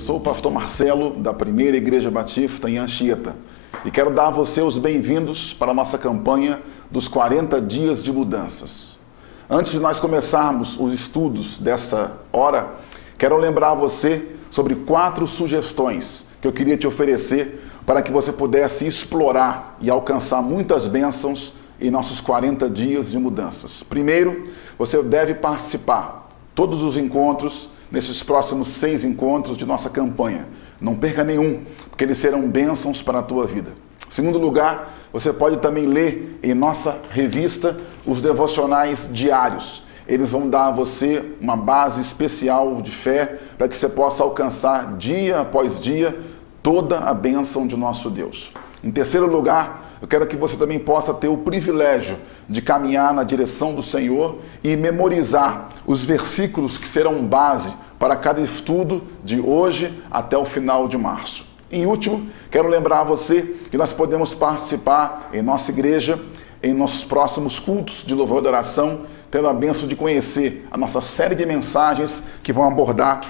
Sou o pastor Marcelo, da Primeira Igreja Batista em Anchieta, e quero dar a você os bem-vindos para a nossa campanha dos 40 dias de mudanças. Antes de nós começarmos os estudos dessa hora, quero lembrar a você sobre 4 sugestões que eu queria te oferecer para que você pudesse explorar e alcançar muitas bênçãos em nossos 40 dias de mudanças. Primeiro, você deve participar todos os encontros nesses próximos 6 encontros de nossa campanha. Não perca nenhum, porque eles serão bênçãos para a tua vida. Em segundo lugar, você pode também ler em nossa revista os devocionais diários. Eles vão dar a você uma base especial de fé para que você possa alcançar dia após dia toda a bênção de nosso Deus. Em terceiro lugar, eu quero que você também possa ter o privilégio de caminhar na direção do Senhor e memorizar os versículos que serão base para cada estudo de hoje até o final de março. Em último, quero lembrar a você que nós podemos participar em nossa igreja, em nossos próximos cultos de louvor e adoração, tendo a bênção de conhecer a nossa série de mensagens que vão abordar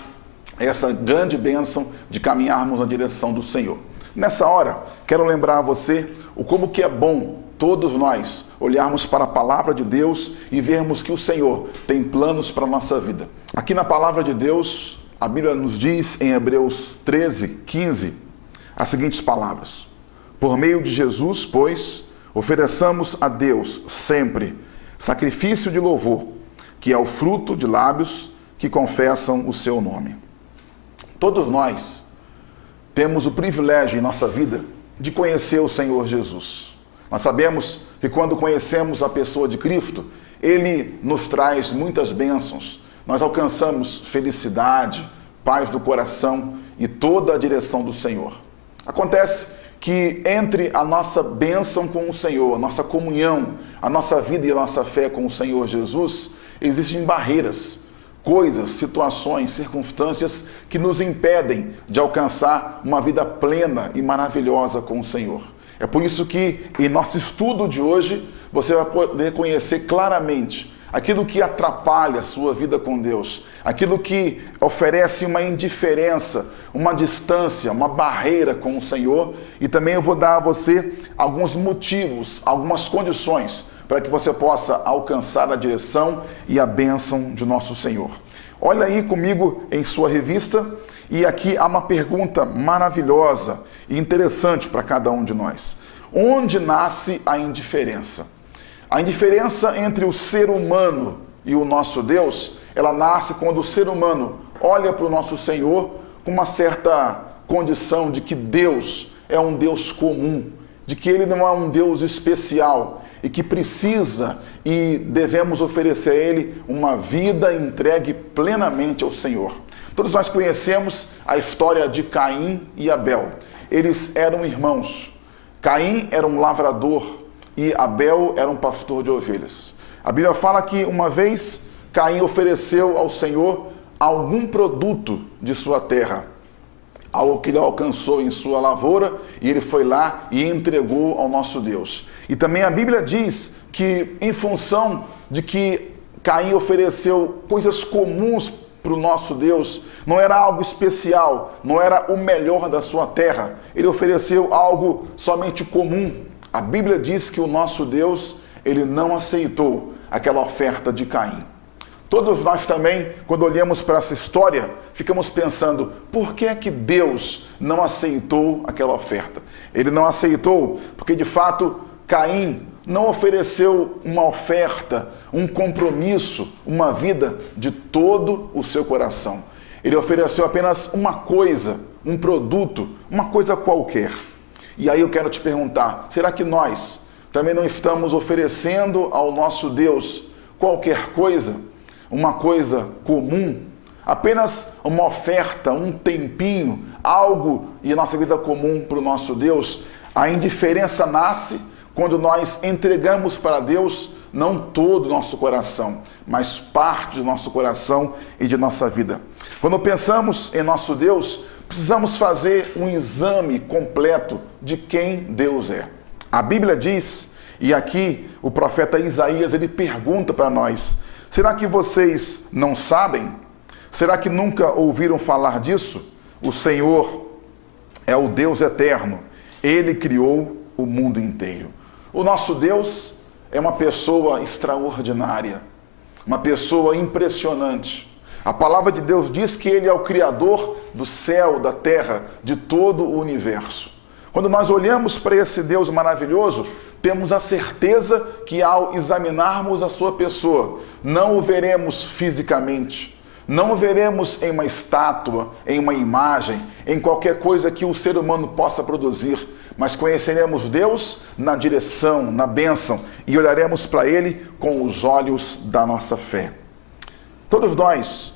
essa grande bênção de caminharmos na direção do Senhor. Nessa hora, quero lembrar a você o como que é bom todos nós olharmos para a palavra de Deus e vermos que o Senhor tem planos para a nossa vida. Aqui na palavra de Deus, a Bíblia nos diz em Hebreus 13:15 as seguintes palavras: por meio de Jesus, pois, ofereçamos a Deus sempre sacrifício de louvor, que é o fruto de lábios que confessam o seu nome. Todos nós temos o privilégio em nossa vida de conhecer o Senhor Jesus. Nós sabemos que quando conhecemos a pessoa de Cristo, Ele nos traz muitas bênçãos. Nós alcançamos felicidade, paz do coração e toda a direção do Senhor. Acontece que entre a nossa bênção com o Senhor, a nossa comunhão, a nossa vida e a nossa fé com o Senhor Jesus, existem barreiras, coisas, situações, circunstâncias que nos impedem de alcançar uma vida plena e maravilhosa com o Senhor. É por isso que em nosso estudo de hoje você vai poder conhecer claramente aquilo que atrapalha a sua vida com Deus, aquilo que oferece uma indiferença, uma distância, uma barreira com o Senhor, e também eu vou dar a você alguns motivos, algumas condições para que você possa alcançar a direção e a bênção de nosso Senhor. Olha aí comigo em sua revista, e aqui há uma pergunta maravilhosa e interessante para cada um de nós. Onde nasce a indiferença? A indiferença entre o ser humano e o nosso Deus, ela nasce quando o ser humano olha para o nosso Senhor com uma certa condição de que Deus é um Deus comum, de que Ele não é um Deus especial e que precisa e devemos oferecer a Ele uma vida entregue plenamente ao Senhor. Todos nós conhecemos a história de Caim e Abel. Eles eram irmãos. Caim era um lavrador e Abel era um pastor de ovelhas. A Bíblia fala que uma vez Caim ofereceu ao Senhor algum produto de sua terra, algo que ele alcançou em sua lavoura, e ele foi lá e entregou ao nosso Deus. E também a Bíblia diz que, em função de que Caim ofereceu coisas comuns para o nosso Deus, não era algo especial, não era o melhor da sua terra, ele ofereceu algo somente comum. A Bíblia diz que o nosso Deus, ele não aceitou aquela oferta de Caim. Todos nós também, quando olhamos para essa história, ficamos pensando, por que é que Deus não aceitou aquela oferta? Ele não aceitou porque, de fato, Caim não ofereceu uma oferta, um compromisso, uma vida de todo o seu coração. Ele ofereceu apenas uma coisa, um produto, uma coisa qualquer. E aí eu quero te perguntar, será que nós também não estamos oferecendo ao nosso Deus qualquer coisa, uma coisa comum, apenas uma oferta, um tempinho, algo e a nossa vida comum para o nosso Deus. A indiferença nasce quando nós entregamos para Deus não todo o nosso coração, mas parte do nosso coração e de nossa vida. Quando pensamos em nosso Deus, precisamos fazer um exame completo de quem Deus é. A Bíblia diz, e aqui o profeta Isaías, ele pergunta para nós: será que vocês não sabem? Será que nunca ouviram falar disso? O Senhor é o Deus eterno. Ele criou o mundo inteiro. O nosso Deus é uma pessoa extraordinária, uma pessoa impressionante. A palavra de Deus diz que Ele é o Criador do céu, da terra, de todo o universo. Quando nós olhamos para esse Deus maravilhoso, temos a certeza que ao examinarmos a sua pessoa, não o veremos fisicamente, não o veremos em uma estátua, em uma imagem, em qualquer coisa que o ser humano possa produzir, mas conheceremos Deus na direção, na bênção, e olharemos para Ele com os olhos da nossa fé. Todos nós,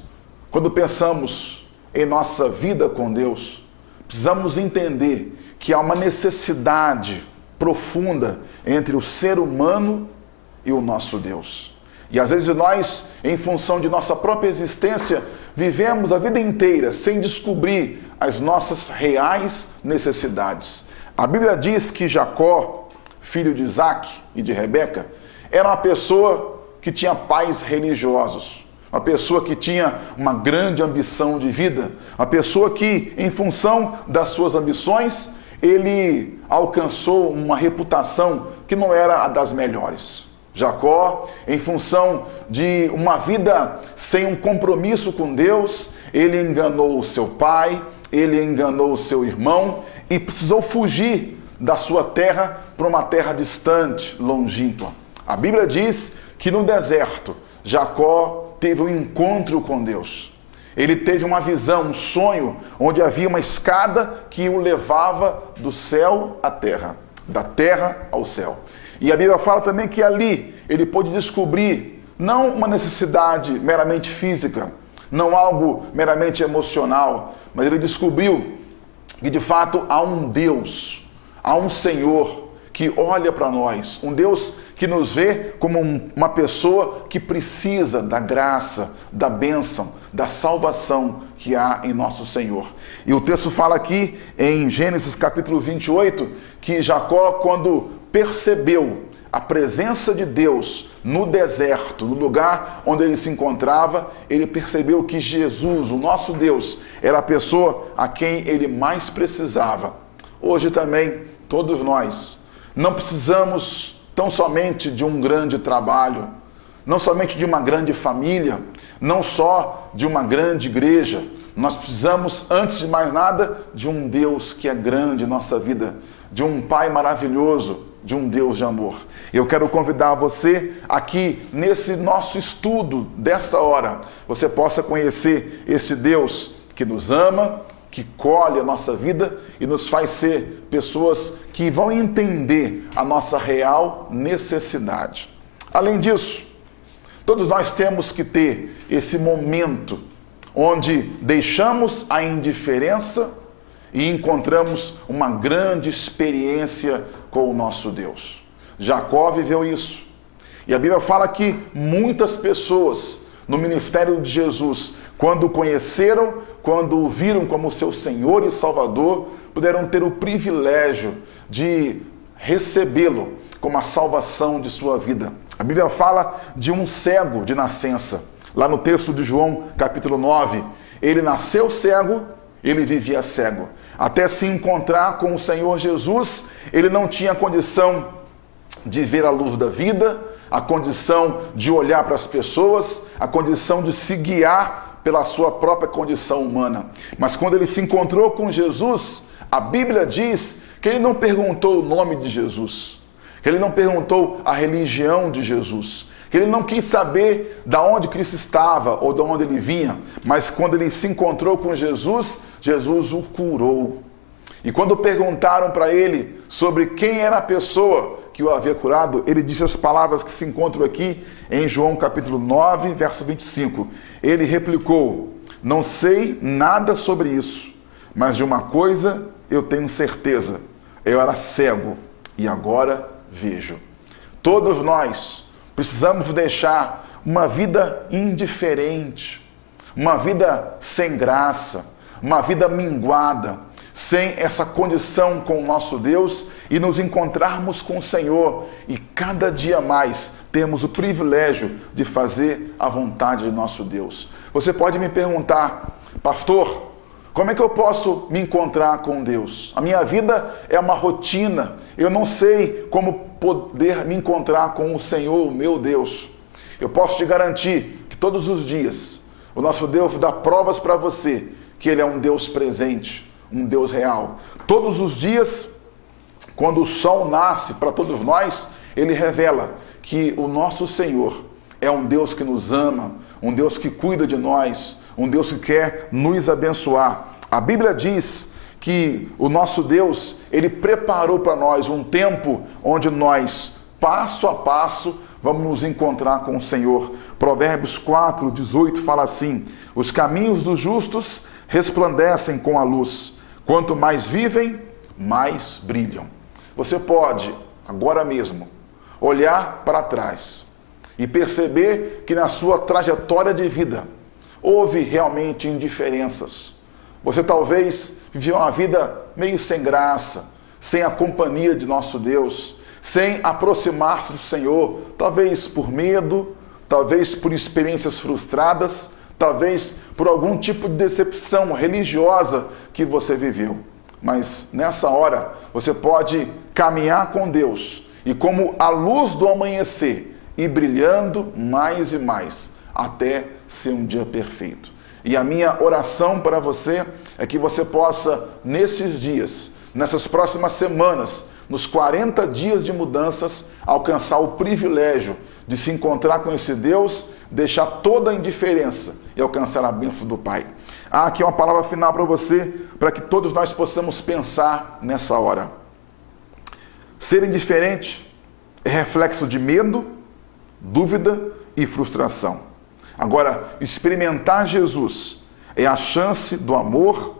quando pensamos em nossa vida com Deus, precisamos entender que há uma necessidade profunda entre o ser humano e o nosso Deus. E às vezes nós, em função de nossa própria existência, vivemos a vida inteira sem descobrir as nossas reais necessidades. A Bíblia diz que Jacó, filho de Isaac e de Rebeca, era uma pessoa que tinha pais religiosos, uma pessoa que tinha uma grande ambição de vida, uma pessoa que, em função das suas ambições, ele alcançou uma reputação que não era a das melhores. Jacó, em função de uma vida sem um compromisso com Deus, ele enganou o seu pai, ele enganou o seu irmão e precisou fugir da sua terra para uma terra distante, longínqua. A Bíblia diz que no deserto, Jacó teve um encontro com Deus. Ele teve uma visão, um sonho, onde havia uma escada que o levava do céu à terra, da terra ao céu. E a Bíblia fala também que ali ele pôde descobrir não uma necessidade meramente física, não algo meramente emocional, mas ele descobriu que de fato há um Deus, há um Senhor que olha para nós, um Deus que nos vê como uma pessoa que precisa da graça, da bênção, da salvação que há em nosso Senhor. E o texto fala aqui em Gênesis capítulo 28, que Jacó, quando percebeu a presença de Deus no deserto, no lugar onde ele se encontrava, ele percebeu que Jesus, o nosso Deus, era a pessoa a quem ele mais precisava. Hoje também, todos nós, não precisamos tão somente de um grande trabalho, não somente de uma grande família, não só de uma grande igreja. Nós precisamos, antes de mais nada, de um Deus que é grande em nossa vida, de um Pai maravilhoso, de um Deus de amor. Eu quero convidar você aqui, nesse nosso estudo dessa hora, você possa conhecer esse Deus que nos ama, que colhe a nossa vida e nos faz ser pessoas que vão entender a nossa real necessidade. Além disso, todos nós temos que ter esse momento onde deixamos a indiferença e encontramos uma grande experiência com o nosso Deus. Jacó viveu isso. E a Bíblia fala que muitas pessoas no ministério de Jesus, quando o conheceram, quando o viram como seu Senhor e Salvador, puderam ter o privilégio de recebê-lo como a salvação de sua vida. A Bíblia fala de um cego de nascença. Lá no texto de João, capítulo 9, ele nasceu cego, ele vivia cego. Até se encontrar com o Senhor Jesus, ele não tinha condição de ver a luz da vida, a condição de olhar para as pessoas, a condição de se guiar pela sua própria condição humana. Mas quando ele se encontrou com Jesus, a Bíblia diz que ele não perguntou o nome de Jesus, que ele não perguntou a religião de Jesus, que ele não quis saber de onde Cristo estava ou de onde ele vinha, mas quando ele se encontrou com Jesus, Jesus o curou. E quando perguntaram para ele sobre quem era a pessoa que o havia curado, ele disse as palavras que se encontram aqui em João capítulo 9, verso 25. Ele replicou: Não sei nada sobre isso, mas de uma coisa eu tenho certeza. Eu era cego e agora vejo. Todos nós precisamos deixar uma vida indiferente, uma vida sem graça, uma vida minguada, sem essa condição com o nosso Deus e nos encontrarmos com o Senhor e cada dia mais termos o privilégio de fazer a vontade de nosso Deus. Você pode me perguntar, pastor, como é que eu posso me encontrar com Deus? A minha vida é uma rotina, eu não sei como poder me encontrar com o Senhor, meu Deus. Eu posso te garantir que todos os dias o nosso Deus dá provas para você que Ele é um Deus presente, um Deus real. Todos os dias, quando o sol nasce para todos nós, Ele revela que o nosso Senhor é um Deus que nos ama, um Deus que cuida de nós, um Deus que quer nos abençoar. A Bíblia diz que o nosso Deus, Ele preparou para nós um tempo onde nós, passo a passo, vamos nos encontrar com o Senhor. Provérbios 4:18 fala assim: os caminhos dos justos resplandecem com a luz. Quanto mais vivem, mais brilham. Você pode, agora mesmo, olhar para trás e perceber que na sua trajetória de vida houve realmente indiferenças. Você talvez viveu uma vida meio sem graça, sem a companhia de nosso Deus, sem aproximar-se do Senhor, talvez por medo, talvez por experiências frustradas, talvez por algum tipo de decepção religiosa que você viveu. Mas nessa hora você pode caminhar com Deus e, como a luz do amanhecer, ir brilhando mais e mais até ser um dia perfeito. E a minha oração para você é que você possa, nesses dias, nessas próximas semanas, nos 40 dias de mudanças, alcançar o privilégio de se encontrar com esse Deus, deixar toda a indiferença e alcançar a bênção do Pai. Há aqui uma palavra final para você, para que todos nós possamos pensar nessa hora. Ser indiferente é reflexo de medo, dúvida e frustração. Agora, experimentar Jesus é a chance do amor,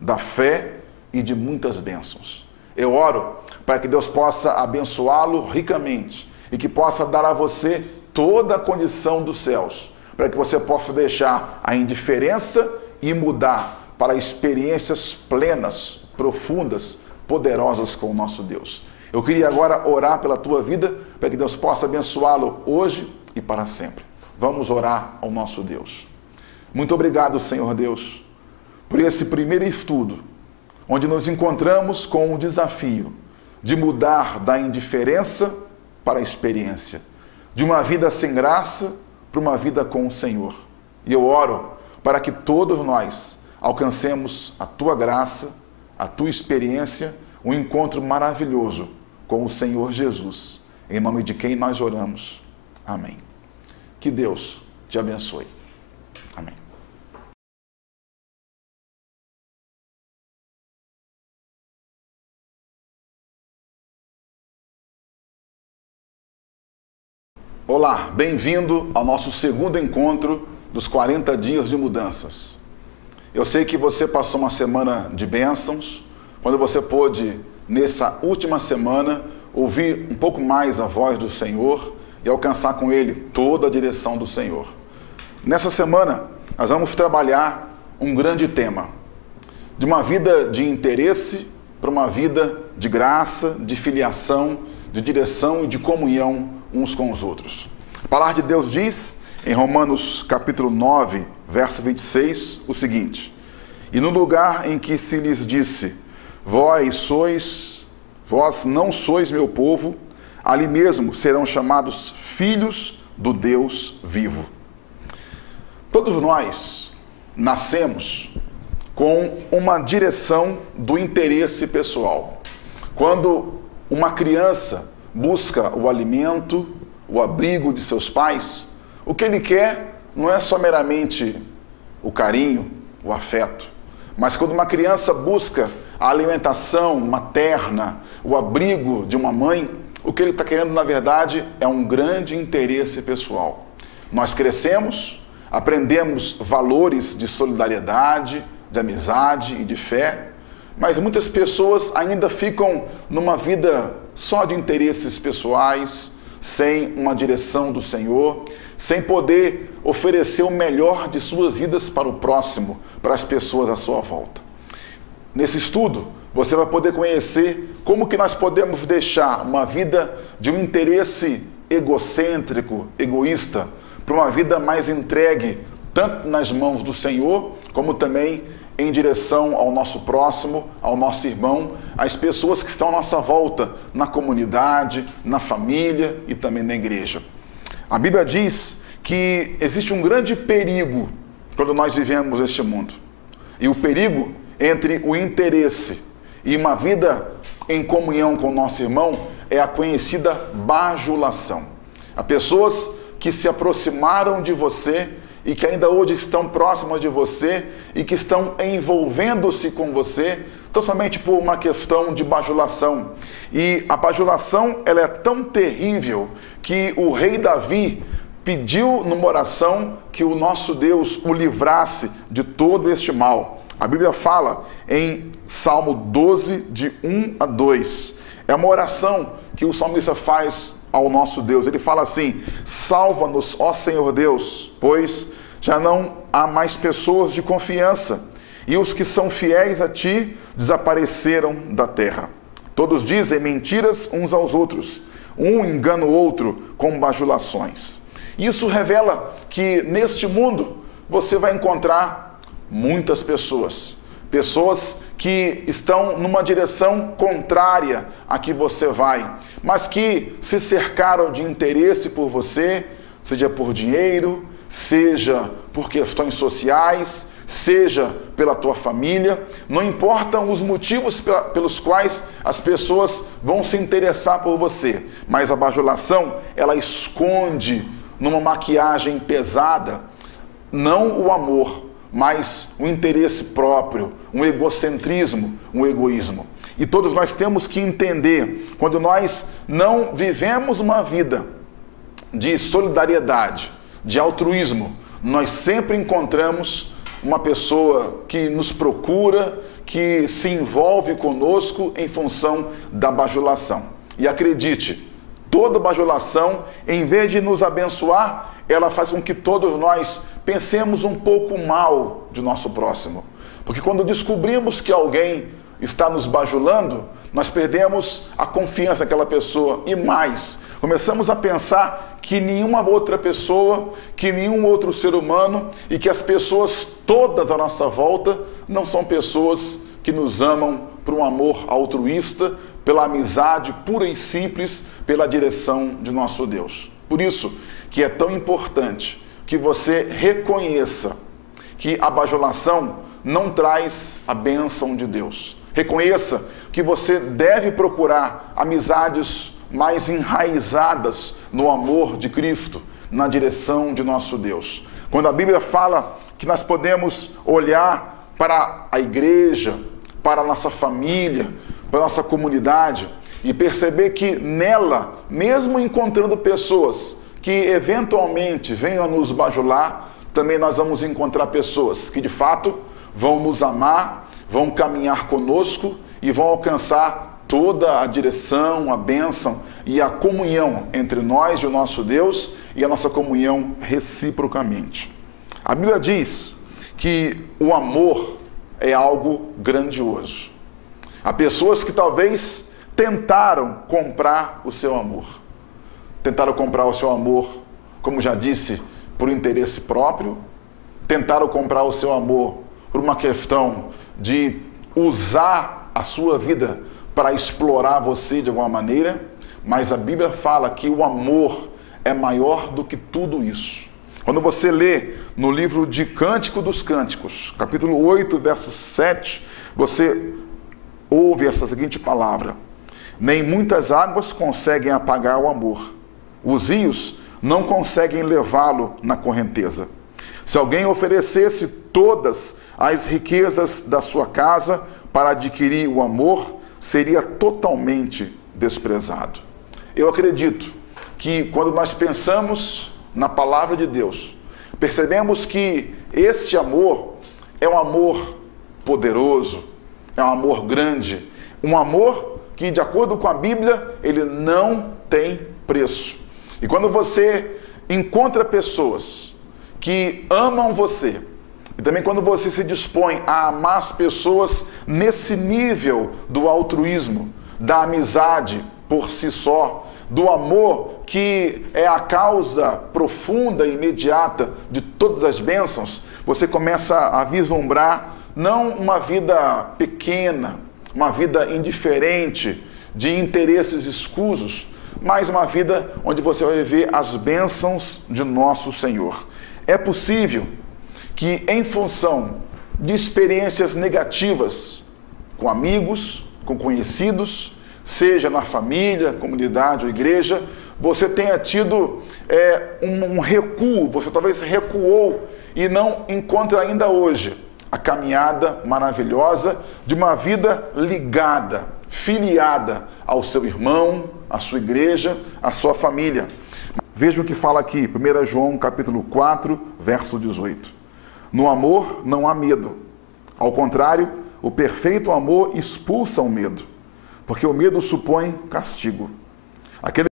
da fé e de muitas bênçãos. Eu oro para que Deus possa abençoá-lo ricamente e que possa dar a você toda a condição dos céus, para que você possa deixar a indiferença e mudar para experiências plenas, profundas, poderosas com o nosso Deus. Eu queria agora orar pela tua vida, para que Deus possa abençoá-lo hoje e para sempre. Vamos orar ao nosso Deus. Muito obrigado, Senhor Deus, por esse primeiro estudo, onde nos encontramos com o desafio de mudar da indiferença para a experiência, de uma vida sem graça para uma vida com o Senhor. E eu oro para que todos nós alcancemos a tua graça, a tua experiência, um encontro maravilhoso com o Senhor Jesus, em nome de quem nós oramos. Amém. Que Deus te abençoe. Amém. Olá, bem-vindo ao nosso segundo encontro dos 40 dias de mudanças. Eu sei que você passou uma semana de bênçãos, quando você pôde, nessa última semana, ouvir um pouco mais a voz do Senhor e alcançar com Ele toda a direção do Senhor. Nessa semana, nós vamos trabalhar um grande tema, de uma vida de interesse para uma vida de graça, de filiação, de direção e de comunhão uns com os outros. A palavra de Deus diz, em Romanos capítulo 9, verso 26, o seguinte: e no lugar em que se lhes disse, vós não sois meu povo, ali mesmo serão chamados filhos do Deus vivo. Todos nós nascemos com uma direção do interesse pessoal. Quando uma criança busca o alimento, o abrigo de seus pais, o que ele quer não é só meramente o carinho, o afeto, mas quando uma criança busca a alimentação materna, o abrigo de uma mãe, o que ele está querendo, na verdade, é um grande interesse pessoal. Nós crescemos, aprendemos valores de solidariedade, de amizade e de fé, mas muitas pessoas ainda ficam numa vida só de interesses pessoais, sem uma direção do Senhor, sem poder oferecer o melhor de suas vidas para o próximo, para as pessoas à sua volta. Nesse estudo, você vai poder conhecer como que nós podemos deixar uma vida de um interesse egocêntrico, egoísta, para uma vida mais entregue, tanto nas mãos do Senhor, como também em direção ao nosso próximo, ao nosso irmão, às pessoas que estão à nossa volta, na comunidade, na família e também na igreja. A Bíblia diz que existe um grande perigo quando nós vivemos este mundo. E o perigo entre o interesse e uma vida em comunhão com o nosso irmão é a conhecida bajulação. Há pessoas que se aproximaram de você e que ainda hoje estão próximas de você e que estão envolvendo-se com você, tão somente por uma questão de bajulação. E a bajulação, ela é tão terrível que o rei Davi pediu numa oração que o nosso Deus o livrasse de todo este mal. A Bíblia fala em Salmo 12, de 1 a 2. É uma oração que o salmista faz ao nosso Deus. Ele fala assim: salva-nos, ó Senhor Deus, pois já não há mais pessoas de confiança, e os que são fiéis a ti desapareceram da terra. Todos dizem mentiras uns aos outros, um engana o outro com bajulações. Isso revela que neste mundo você vai encontrar muitas pessoas que estão numa direção contrária à que você vai, mas que se cercaram de interesse por você, seja por dinheiro, seja por questões sociais, seja pela tua família. Não importam os motivos pelos quais as pessoas vão se interessar por você, mas a bajulação, ela esconde numa maquiagem pesada, não o amor, mas o interesse próprio, um egocentrismo, um egoísmo. E todos nós temos que entender, quando nós não vivemos uma vida de solidariedade, de altruísmo, nós sempre encontramos uma pessoa que nos procura, que se envolve conosco em função da bajulação. E acredite, toda bajulação, em vez de nos abençoar, ela faz com que todos nós pensemos um pouco mal de nosso próximo. Porque quando descobrimos que alguém está nos bajulando, nós perdemos a confiança naquela pessoa e mais, começamos a pensar que nenhuma outra pessoa, que nenhum outro ser humano e que as pessoas todas à nossa volta não são pessoas que nos amam por um amor altruísta, pela amizade pura e simples, pela direção de nosso Deus. Por isso que é tão importante que você reconheça que a bajulação não traz a bênção de Deus. Reconheça que você deve procurar amizades mais enraizadas no amor de Cristo, na direção de nosso Deus. Quando a Bíblia fala que nós podemos olhar para a igreja, para a nossa família, para a nossa comunidade e perceber que nela, mesmo encontrando pessoas que eventualmente venham a nos bajular, também nós vamos encontrar pessoas que de fato vão nos amar, vão caminhar conosco e vão alcançar toda a direção, a bênção e a comunhão entre nós e o nosso Deus e a nossa comunhão reciprocamente. A Bíblia diz que o amor é algo grandioso. Há pessoas que talvez tentaram comprar o seu amor. Tentaram comprar o seu amor, como já disse, por interesse próprio. Tentaram comprar o seu amor por uma questão de usar a sua vida para explorar você de alguma maneira. Mas a Bíblia fala que o amor é maior do que tudo isso. Quando você lê no livro de Cântico dos Cânticos, capítulo 8, verso 7, você ouve essa seguinte palavra: nem muitas águas conseguem apagar o amor. Os rios não conseguem levá-lo na correnteza. Se alguém oferecesse todas as riquezas da sua casa para adquirir o amor, seria totalmente desprezado. Eu acredito que quando nós pensamos na palavra de Deus, percebemos que este amor é um amor poderoso, é um amor grande, um amor que, de acordo com a Bíblia, ele não tem preço. E quando você encontra pessoas que amam você, e também quando você se dispõe a amar as pessoas nesse nível do altruísmo, da amizade por si só, do amor que é a causa profunda e imediata de todas as bênçãos, você começa a vislumbrar não uma vida pequena, uma vida indiferente, de interesses escusos, mas uma vida onde você vai viver as bênçãos de nosso Senhor. É possível que, em função de experiências negativas com amigos, com conhecidos, seja na família, comunidade ou igreja, você tenha tido um recuo, você talvez recuou e não encontra ainda hoje a caminhada maravilhosa de uma vida ligada, filiada ao seu irmão, à sua igreja, à sua família. Veja o que fala aqui, 1 João capítulo 4, verso 18. No amor não há medo. Ao contrário, o perfeito amor expulsa o medo, porque o medo supõe castigo. Aquele